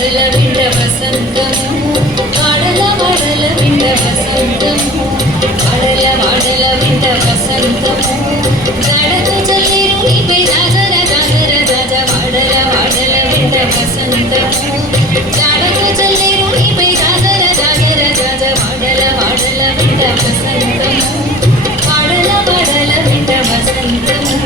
వాడల వింట వసంతము వాడల వాడల వింట వసంతము వాడల వాడల వింట వసంతము జాడతో చల్లేరు నీపై రాజర రాజర రాజ వాడల వాడల వింట వసంతము జాడతో చల్లేరు నీపై రాజర రాజర రాజ వాడల వాడల వింట వసంతము వాడల వాడల వింట వసంతము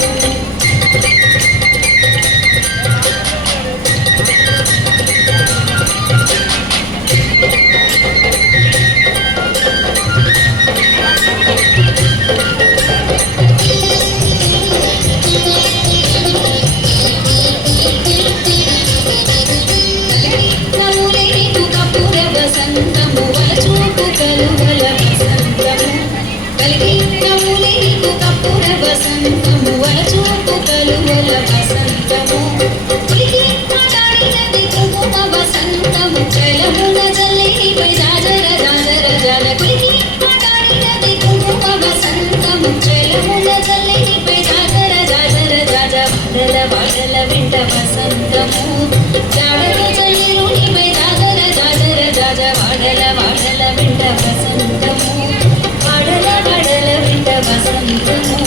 వసంతము వలచూపు కలువల వసంతము కలిగి నవ్వులే నీకు కప్పుర వసంతము వలచూపు కలువల వసంతము ఉలికి మాట్లాడినది కుంకుమ వసంతము చలమున జల్లి నీపై జాజర జాజర జాల కులికి మాట్లాడినది కుంకుమ వసంతము చలమున జల్లి నీపై జాజర జాజర జాజ వాడల వాడల వింట వసంతము జాడతో చల్లిరు నీపై జాజర జాజర జాజ వాడల వాడల వింట వసంతము వాడల వాడల వింట వసంతము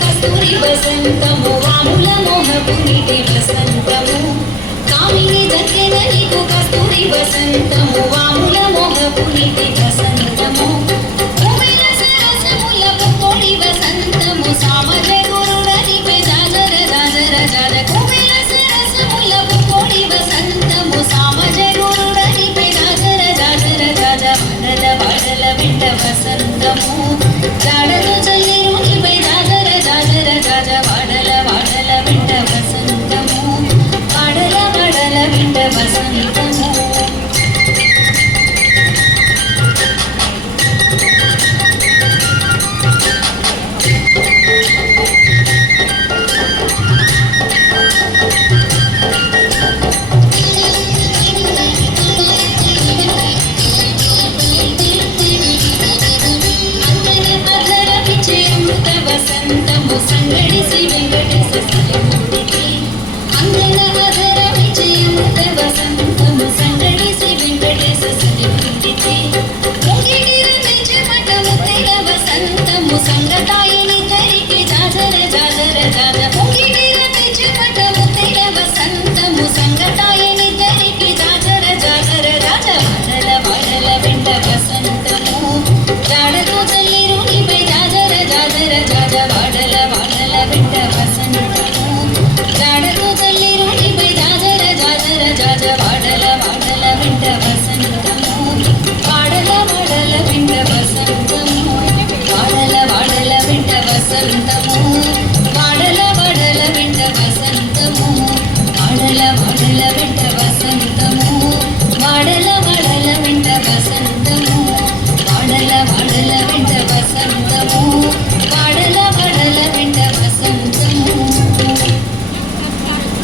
కస్తూరి వసంతము వాముల మోహపు నీటి వసంతము కామిని దక్కెన నీకు కస్తూరి వసంతము వాముల మోహపు నీటి వసంతము కోవెల సరసముల పొడి వసంతము సామజ గురుడ నీపై జాజర జాజర జాజ కోవెల సరసముల పొడి వసంతము సామజ గురుడ నీపై జాజర జాజర జాజ వాడల వాడల వింట వసంతము